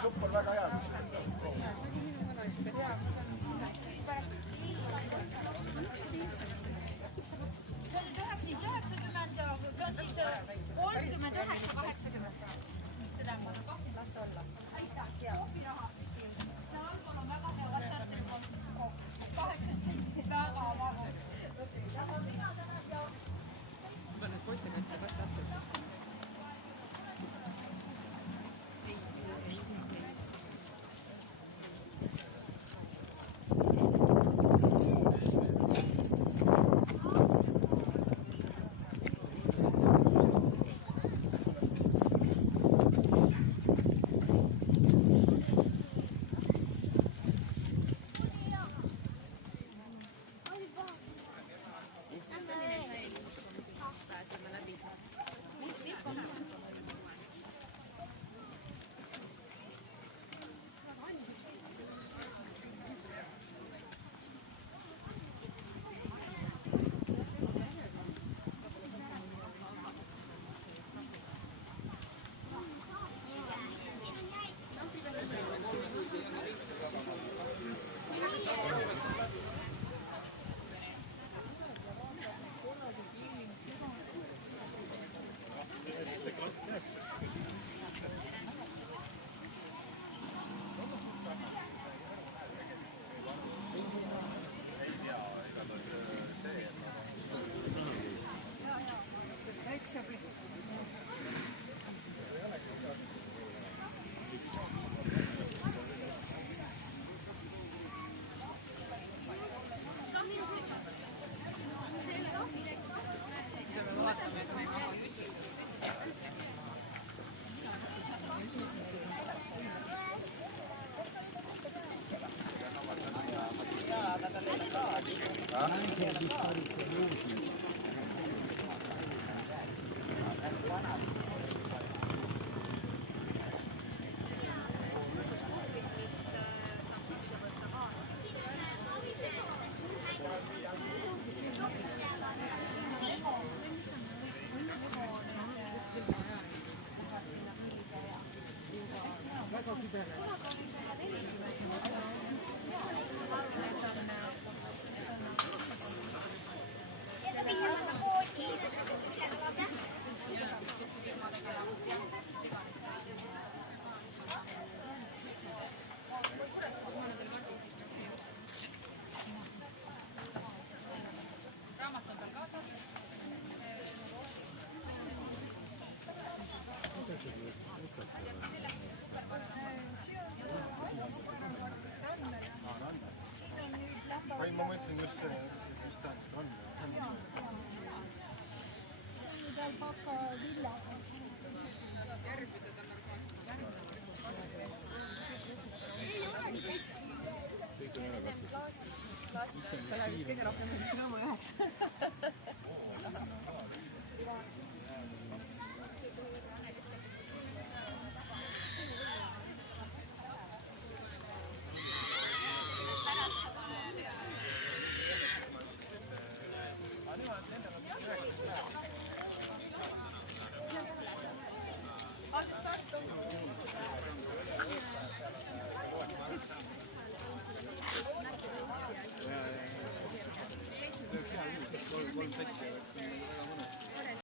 Supp on väga hea, mis seda supp proovib. See oli 90 ja see on siis 39,80. Seda on vaja kahvli lasta olla. Aitäh, koopiraha. Ja alkohol on väga hea asjad. 80 senti. Väga varu. Ma nüüd poistekaitse kassi apteekis. Ei, ma mõtlesin just see, mis ta on. See on tal paka villaga. Järgmised on Ei olegi. Kõik on üle katsud. ta läheb kõige rohkem sõnama üheks. Kolm sekki oleks väga mõnus.